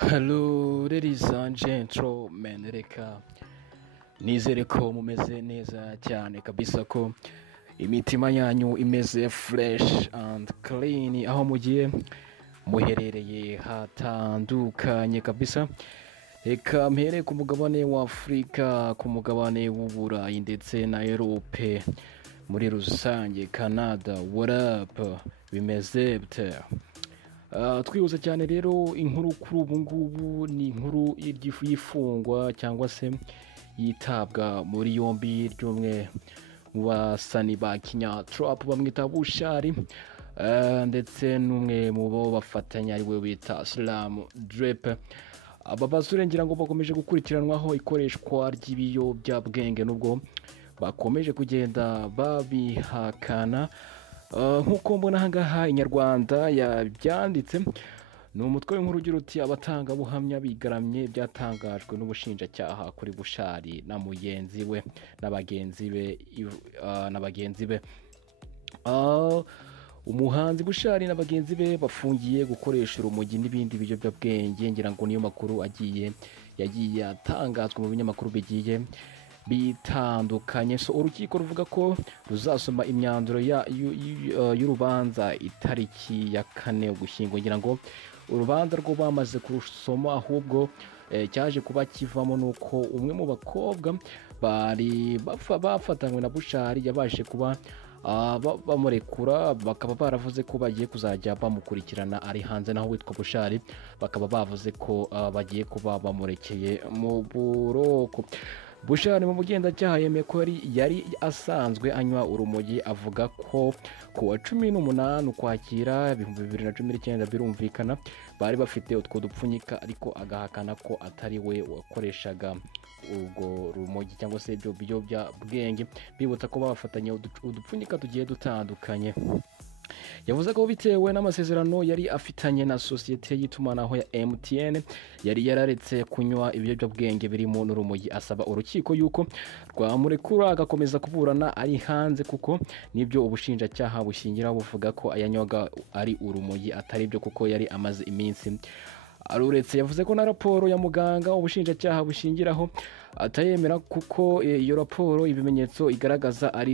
Hello ladies and gentlemen, reka nizere ko mumeze neza cyane kabisa, ko imitima yanyu imeze fresh and clean aho mugiye muherereye hatandukanye kabisa. Reka mpere ku mugabane wa Afurika, ku mugabane w'Uburayi ndetse na Europe muri rusange. Canada, what up, bimeze bite? Twihuza cyane rero, inkuru kuri ubu ngubu ni inkuru y'ifungwa cyangwa se yitabwa muri yombi ry'umwe mu basani ba Kenya Trap bamwita Bushari, ndetse n'umwe mu bo bafatanya ariwe bita Slam Drip. Aba basore ngira ngo bakomeje gukurikiranwaho ikoreshwa ry'ibiyobyabwenge, nubwo bakomeje kugenda babihakana. Nk'uko mbona ahangaha Inyarwanda yabyanditse, ni umutwe w'inkuru ugira uti abatangabuhamya bigaramye byatangajwe n'ubushinjacyaha kuri Bushari na mugenzi we na bagenzi be. Umuhanzi Bushari na bagenzi be bafungiye gukoresha urumogi n'ibindi biyobyabwenge. Ngira ngo niyo makuru yagiye atangazwa mu binyamakuru bigiye bitandukanye. So urukiko ruvuga ko ruzasoma imyanzuro y'urubanza itariki ya 4 Ugushyingo. Ngira ngo urubanza rwo bamaze kurusoma, ahubwo cyaje kuba kivamo nuko umwe mu bakobwa bari bafatanywe na Bushari yabashe kuba bamurekura, bakaba baravuze ko bagiye kuzajya bamukurikirana ari hanze, naho witwa Bushari bakaba bavuze ko bagiye kuba bamurekeye mu buroko. Bushari mu bugenzacyaha yemeye ko yari asanzwe anywa urumogi, avuga ko ku wa 18 Ukwakira 2019 birumvikana bari bafite utwo dupfunyika, ariko agahakana ko atari we wakoreshaga ubwo rumogi cyangwa se ibyo biyobyabwenge, bibutsa ko bafatanye udupfunyika tugiye dutandukanye. Yavuze ko bitewe n'amasezerano yari afitanye na sosiyete y'itumanaho ya MTN yari yararetse kunywa ibiyobyabwenge birimo n'urumogi, asaba urukiko yuko rwamurekura agakomeza kuburana ari hanze, kuko nibyo ubushinjacyaha bushingira buvuga ko ayanywaga ari urumogi atari byo, kuko yari amaze iminsi aruretse. Yavuze ko na raporo ya muganga ubushinjacyaha bushingiraho atayemera, kuko iyo raporo ibimenyetso igaragaza ari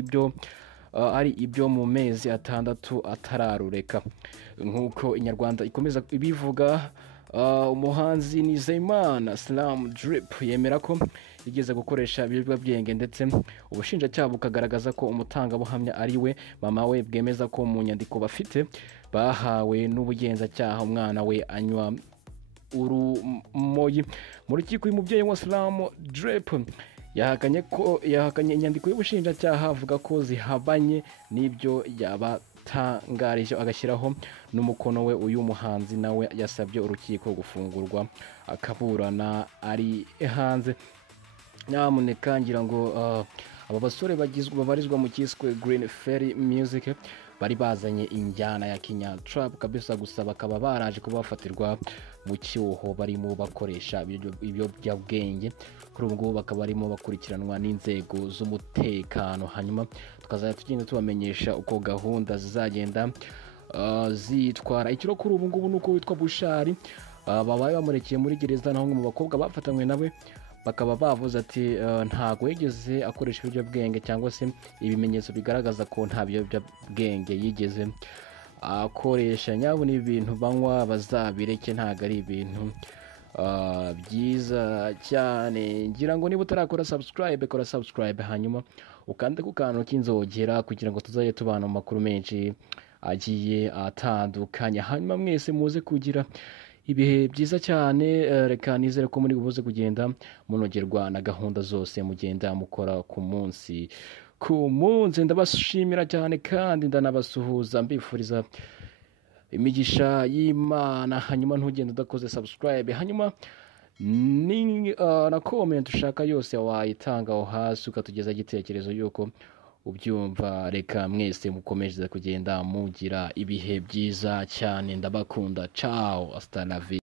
ibyo mu mezi 6 atararureka. Nk'uko Inyarwanda ikomeza ibivuga, umuhanzi Nizeyimana Slam Drip yemera ko yigeze gukoresha ibiyobyabwenge, ndetse ubushinjacyaha bukagaragaza ko umutangabuhamya ari we mama we, bwemeza ko mu nyandiko bafite bahawe n'ubugenzacyaha umwana we anywa urumogi. Mu rukiko uyu mubyeyi wa Slam Drip yahakanye inyandiko y'ubushinjacyaha, avuga ko zihabanye n'ibyo yabatangarije, agashyiraho n'umukono we. Uyu muhanzi nawe yasabye urukiko gufungurwa akaburana ari hanze. Nyamuneka ngira ngo aba basore babarizwa mu cyiswe Green Fairy Music bari bazanye injyana ya Kenya Trap kabisa, gusa bakaba baraje kuba bafatirwa mu cyuho barimo bakoresha ibiyobyabwenge. Kuri ubu bakaba barimo bakurikiranwa n'inzego z'umutekano, hanyuma tukazajya tugenda tubamenyesha uko gahunda zizagenda zitwara. Ikiro kuri ubu ngubu nuko witwa Bushari babaye bamurekeye muri gereza, naho mu bakobwa bafatanywe nawe bakaba bavuze ati ntago yigeze akoresha ibiyobyabwenge cyangwa se ibimenyetso bigaragaza ko nta biyobyabwenge yigeze akoresha. Nyabo ni ibintu banywa bazabireke, ntago ari ibintu byiza cyane. Ngira ngo niba utarakora subscribe, kora subscribe, hanyuma ukande ku kantu k'inzogera kugira ngo tuzaye tubana mu makuru menshi agiye atandukanye. Hanyuma mwese muze kugira ibihe byiza cyane. Reka nizere ko muri buze kugenda munogerwa na gahunda zose mugenda mukora ku munsi ku munsi. Ndabashimira cyane kandi ndanabasuhuza, mbifuriza imigisha y'Imana. Hanyuma ntugende udakoze subscribe, hanyuma na comment ushaka yose wayitanga aho hasi ukatugeza igitekerezo yuko ubyumva. Reka mwese mukomeze kugenda mugira ibihe byiza cyane, ndabakunda. Ciao, hasta la vista.